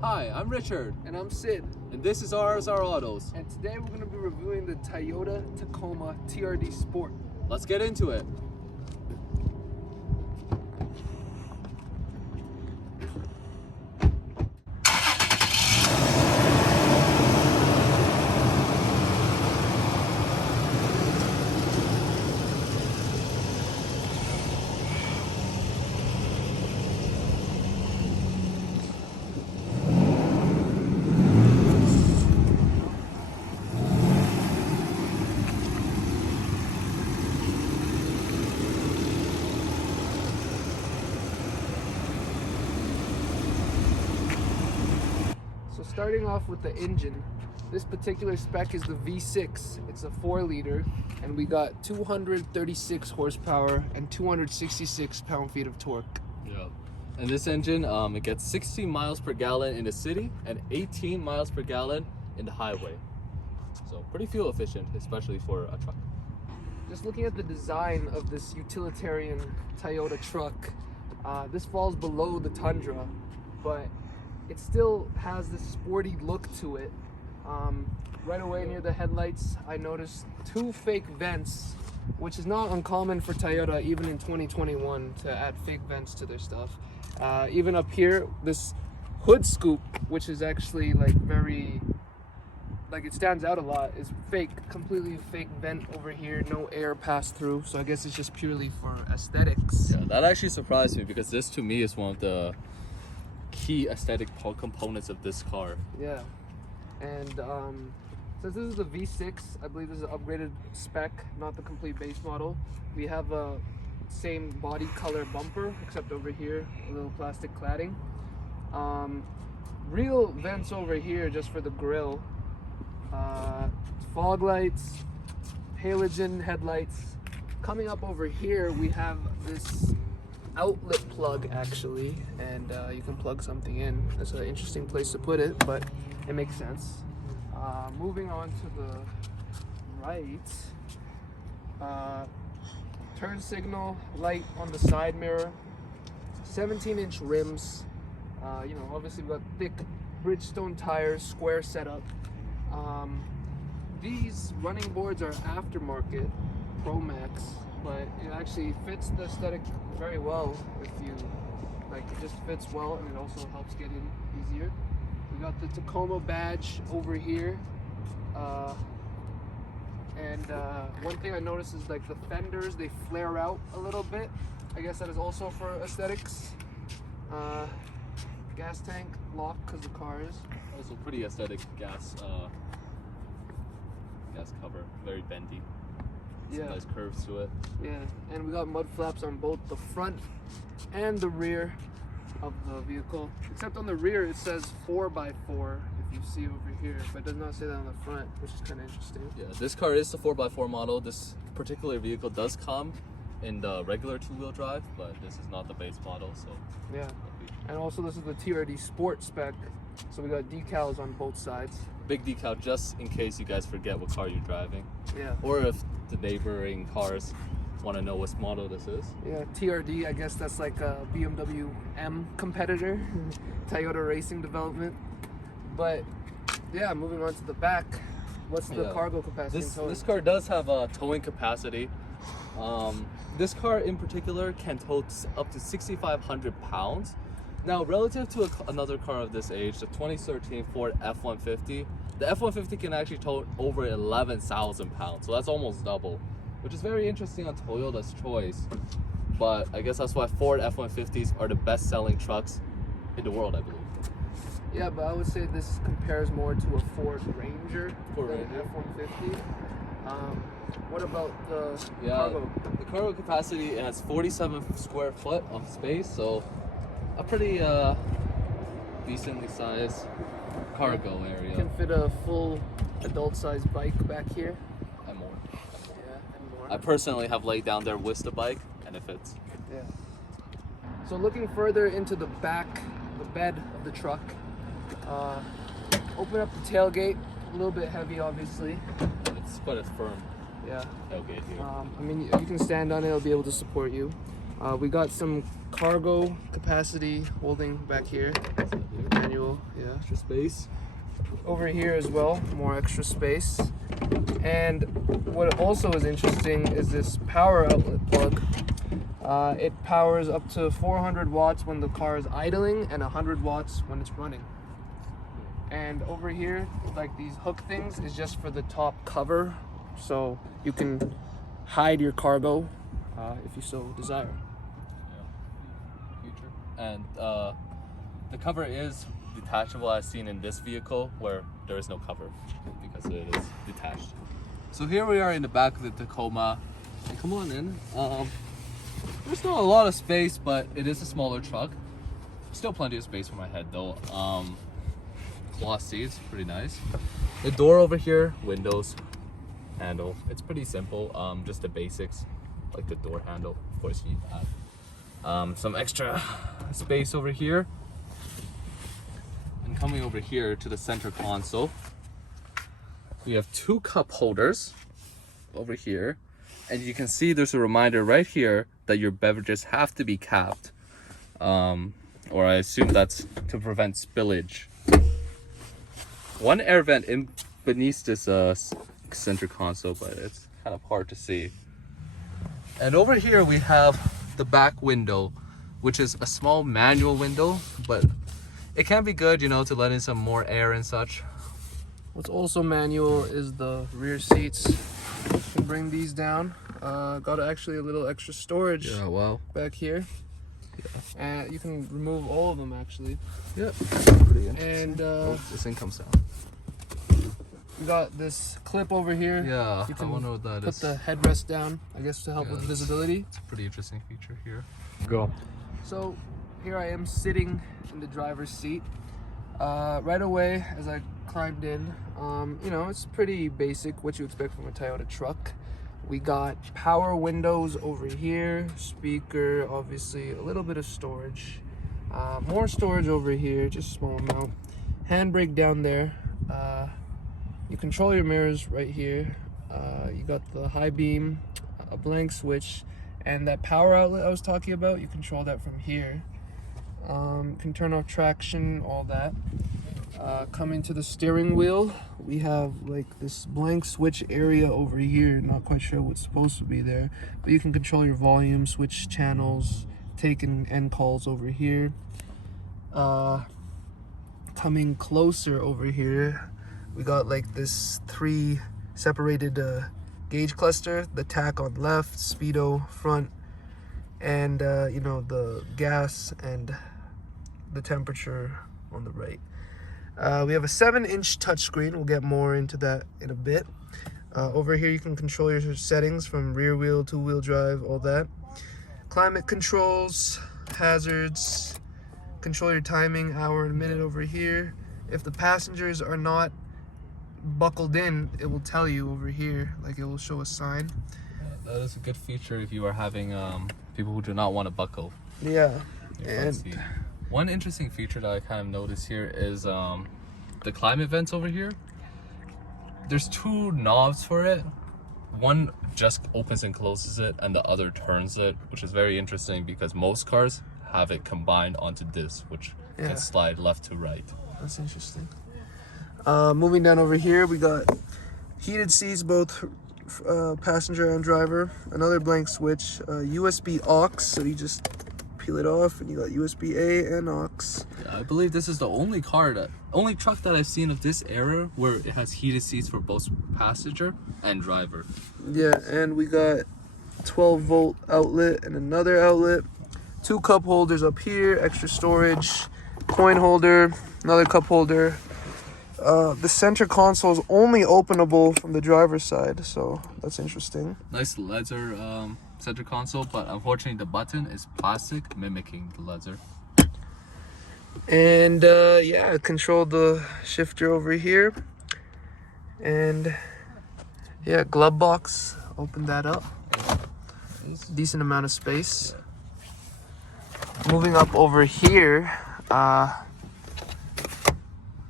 Hi, I'm Richard, And I'm Sid. and this is RSR Autos. And today we're going to be reviewing the Toyota Tacoma TRD Sport. Let's get into it. So starting off with the engine, this particular spec is the V6. It's a 4-liter, and we got 236 horsepower and 266 pound-feet of torque. Yeah. And this engine, it gets 16 miles per gallon in the city and 18 miles per gallon in the highway. So pretty fuel efficient, especially for a truck. Just looking at the design of this utilitarian Toyota truck, this falls below the Tundra, but it still has this sporty look to it. Right away near the headlights, I noticed 2 fake vents, which is not uncommon for Toyota even in 2021 to add fake vents to their stuff. Even up here, this hood scoop, which is actually it stands out a lot, is fake, completely fake vent over here, no air pass through, so I guess it's just purely for aesthetics. Yeah, that actually surprised me because this to me is one of the key aesthetic components of this car. Yeah, and since this is the V6, I believe this is an upgraded spec, not the complete base model. We have a same body color bumper, except over here, a little plastic cladding. Real vents over here just for the grille. Fog lights, halogen headlights. Coming up over here, we have this outlet plug actually, and you can plug something in. That's an interesting place to put it, but it makes sense. Moving on to the right, turn signal light on the side mirror, 17-inch rims. Obviously we've got thick Bridgestone tires, square setup. These running boards are aftermarket Pro Max, but it actually fits the aesthetic very well. If you like, it just fits well, and it also helps get in easier. We got the Tacoma badge over here, and one thing I noticed is like the fenders, they flare out a little bit. I guess that is also for aesthetics. Gas tank lock because the car is Also pretty aesthetic gas cover, very bendy. Some nice curves to it. Yeah, and we got mud flaps on both the front and the rear of the vehicle. Except on the rear it says 4x4 if you see over here, but it does not say that on the front, which is kind of interesting. Yeah, this car is the 4x4 model. This particular vehicle does come in the regular 2-wheel drive, but this is not the base model, so yeah. And also this is the TRD Sport spec, so we got decals on both sides. big decal just in case you guys forget what car you're driving. Yeah. Or if the neighboring cars want to know what model this is. Yeah, TRD, I guess that's like a BMW M competitor, Toyota Racing Development. But yeah, moving on to the back, what's the cargo capacity? This car does have a towing capacity. This car in particular can tow up to 6,500 pounds. Now, relative to another car of this age, the 2013 Ford F-150, the F-150 can actually tow over 11,000 pounds, so that's almost double, which is very interesting on Toyota's choice. But I guess that's why Ford F-150s are the best-selling trucks in the world, I believe. Yeah, but I would say this compares more to a Ford Ranger than an F-150. What about the cargo? The cargo capacity, it has 47 square foot of space, so a pretty decently sized cargo area. You can fit a full adult-sized bike back here. And more. Yeah, and more. I personally have laid down there with the bike, and it fits. Yeah. So looking further into the back, the bed of the truck, open up the tailgate. A little bit heavy, obviously. It's quite a firm Yeah. tailgate here. I mean, you can stand on it, it'll be able to support you. We got some cargo capacity holding back here. Manual, yeah. extra space. Over here as well, more extra space. And what also is interesting is this power outlet plug. It powers up to 400 watts when the car is idling and 100 watts when it's running. And over here, like these hook things, is just for the top cover, so you can hide your cargo if you so desire. Future. And the cover is detachable, as seen in this vehicle, where there is no cover because it is detached. So here we are in the back of the Tacoma. Come on in. There's not a lot of space, but it is a smaller truck. Still plenty of space for my head though. Cloth seats, pretty nice. The door over here, windows, handle. It's pretty simple. Just the basics, like the door handle. Of course, you have some extra space over here. And coming over here to the center console, we have 2 cup holders over here, and you can see there's a reminder right here that your beverages have to be capped, or I assume that's to prevent spillage. One air vent in beneath this center console, but it's kind of hard to see. And over here we have the back window, which is a small manual window, but it can be good, you know, to let in some more air and such. What's also manual is the rear seats. You can bring these down. Got actually a little extra storage back here. And you can remove all of them actually. Yep. Pretty interesting. And this thing comes down. we got this clip over here. Yeah, you I can wonder what that put is. the headrest down, I guess, to help with visibility. It's a pretty interesting feature here. Go. So here I am sitting in the driver's seat. Right away as I climbed in, you know, it's pretty basic, what you expect from a Toyota truck. We got power windows over here, speaker, obviously a little bit of storage, more storage over here, just a small amount, handbrake down there. You control your mirrors right here. You got the high beam, a blank switch, and that power outlet I was talking about, you control that from here. Can turn off traction, all that. Coming to the steering wheel, we have like this blank switch area over here. Not quite sure what's supposed to be there, but you can control your volume, switch channels, take and end calls over here. Coming closer over here, we got like this 3 separated gauge cluster, the tack on left, speedo front, and you know, the gas and the temperature on the right. We have a 7-inch touchscreen. We'll get more into that in a bit. Over here you can control your settings from rear wheel, 2-wheel drive, all that. Climate controls, hazards, control your timing, hour and minute over here. If the passengers are not buckled in, it will tell you over here, like it will show a sign. That is a good feature if you are having people who do not want to buckle. Yeah. And one interesting feature that I kind of noticed here is the climate vents over here. There's 2 knobs for it. One just opens and closes it, and the other turns it, which is very interesting because most cars have it combined onto this, which can slide left to right. That's interesting. Moving down over here, we got heated seats, both passenger and driver. Another blank switch, USB aux, so you just peel it off and you got USB A and aux. Yeah, I believe this is the only truck that I've seen of this era where it has heated seats for both passenger and driver. Yeah, and we got 12-volt outlet and another outlet. 2 cup holders up here, extra storage, coin holder, another cup holder. The center console is only openable from the driver's side, so that's interesting. Nice leather center console, but unfortunately the button is plastic, mimicking the leather. And yeah, control the shifter over here. And yeah, glove box, open that up. Decent amount of space. Moving up over here,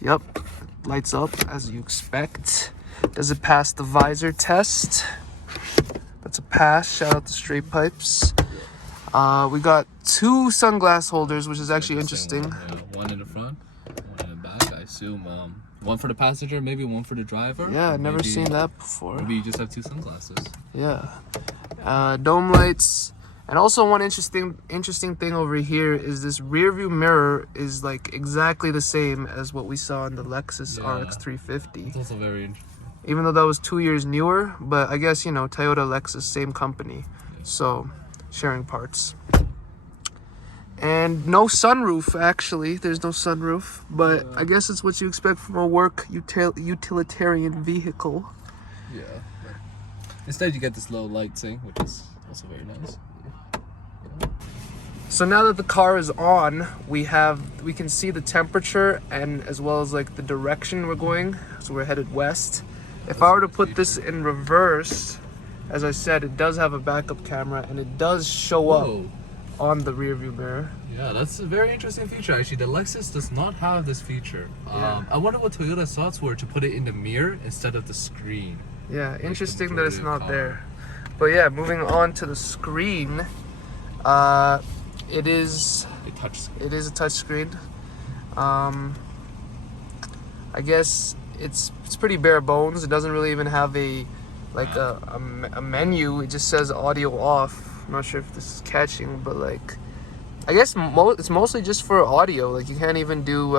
yep, lights up as you expect. Does it pass the visor test? That's a pass. Shout out to Straight Pipes. We got 2 sunglass holders, which is actually interesting. One in the front, one in the back. I assume. One for the passenger, maybe one for the driver. Yeah, I've never Maybe- seen that before. Maybe you just have 2 sunglasses. Yeah. Dome lights. And also one interesting thing over here is this rear view mirror is like exactly the same as what we saw in the Lexus Yeah. RX 350. It's also very interesting. Even though that was 2 years newer, but I guess, you know, Toyota, Lexus, same company. So, sharing parts. And no sunroof, actually. There's no sunroof. But I guess it's what you expect from a work utilitarian vehicle. Yeah. Instead, you get this little light thing, which is also very nice. So now that the car is on, we can see the temperature and as well as like the direction we're going. So we're headed west. If I were to put this in reverse, as I said, it does have a backup camera and it does show up on the rear view mirror. Yeah, that's a very interesting feature actually. The Lexus does not have this feature. Yeah. I wonder what Toyota's thoughts were to put it in the mirror instead of the screen. Yeah, interesting that majority it's of not car. there. But yeah, moving on to the screen, it is A touch screen. a touch screen. I guess it's pretty bare bones. It doesn't really even have a menu. It just says audio off. I'm not sure if this is catching, but like I guess it's mostly just for audio. Like you can't even do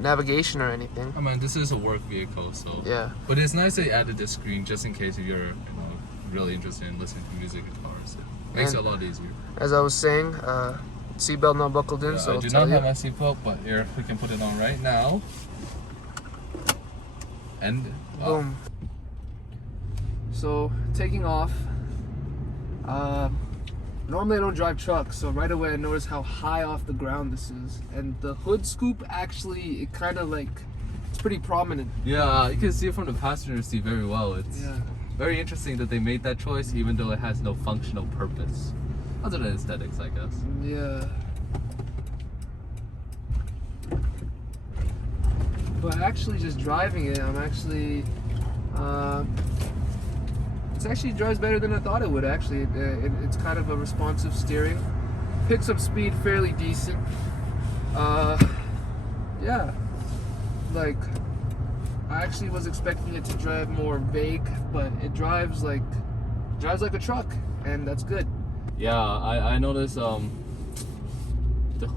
navigation or anything. I mean, this is a work vehicle, so Yeah. But it's nice they added this screen just in case if you're really interested in listening to music in cars. It makes it a lot easier. As I was saying, seatbelt not buckled in, so I I'll do tell not you. have my seatbelt, but here we can put it on right now. And Boom. So taking off. Normally I don't drive trucks, so right away I notice how high off the ground this is, and the hood scoop actually it kind of like it's pretty prominent. yeah, you can see it from the passenger seat very well. It's Yeah. very interesting that they made that choice, even though it has no functional purpose other than aesthetics, I guess. Yeah. But actually, just driving it, I'm actually. It actually drives better than I thought it would. Actually, it's kind of a responsive steering. Picks up speed fairly decent. Yeah. Like, I actually was expecting it to drive more vague, but it drives like a truck, and that's good. Yeah, I noticed the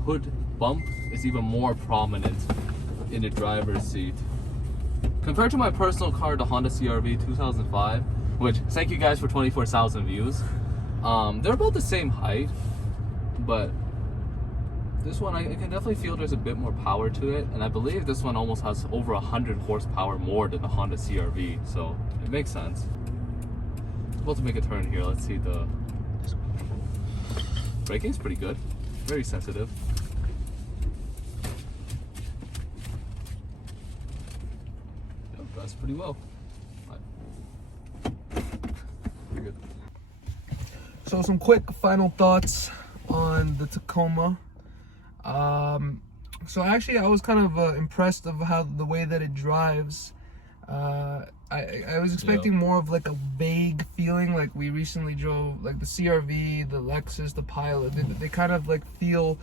hood bump is even more prominent in the driver's seat. Compared to my personal car, the Honda CR-V 2005, which thank you guys for 24,000 views. They're about the same height, but this one I can definitely feel there's a bit more power to it, and I believe this one almost has over 100 horsepower more than the Honda CR-V, so it makes sense. About to make a turn here. Let's see the braking's pretty good, very sensitive. Yep, that's pretty well. Pretty good. So some quick final thoughts on the Tacoma. So actually I was kind of impressed of how the way that it drives. I was expecting more of like a vague feeling, like we recently drove like the CR-V, the Lexus, the Pilot. They kind of like feel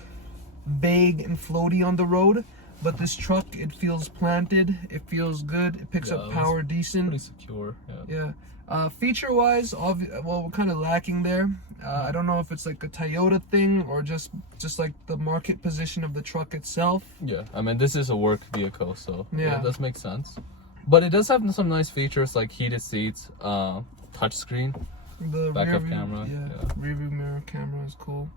vague and floaty on the road, but this truck, it feels planted, it feels good, it picks up power decent. Pretty secure. Yeah. Yeah. Feature wise, well, we're kind of lacking there. I don't know if it's like a Toyota thing or just like the market position of the truck itself. Yeah, I mean, this is a work vehicle, so Yeah. it does make sense. But it does have some nice features like heated seats, touchscreen, The backup rear view, camera. yeah, rear view mirror camera is cool.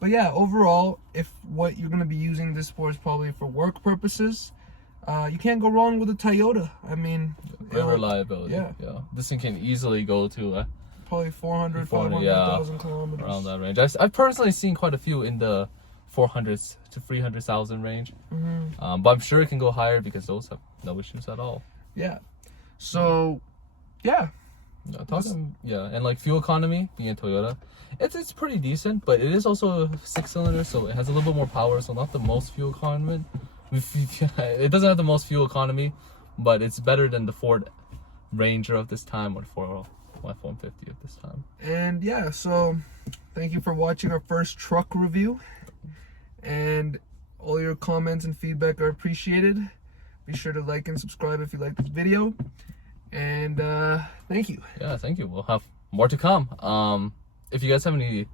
But yeah, overall, if what you're gonna be using this for is probably for work purposes, you can't go wrong with a Toyota. I mean, Great reliability. yeah. This thing can easily go to probably 400, 400, 500,000 kilometers. around that range. I've personally seen quite a few in the 400s to 300,000 range. Mm-hmm. But I'm sure it can go higher because those have no issues at all. Yeah. So, yeah. And like fuel economy, being a Toyota, it's pretty decent, but it is also a 6-cylinder, so it has a little bit more power, so not the most fuel economy. It doesn't have the most fuel economy, but it's better than the Ford Ranger of this time or Ford F-150 of this time. And yeah, so thank you for watching our first truck review. And All your comments and feedback are appreciated. Be sure to like and subscribe if you like this video. And thank you. Yeah, thank you. We'll have more to come. If you guys have any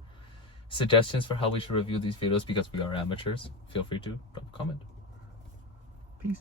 suggestions for how we should review these videos, because we are amateurs, feel free to drop a comment. Peace.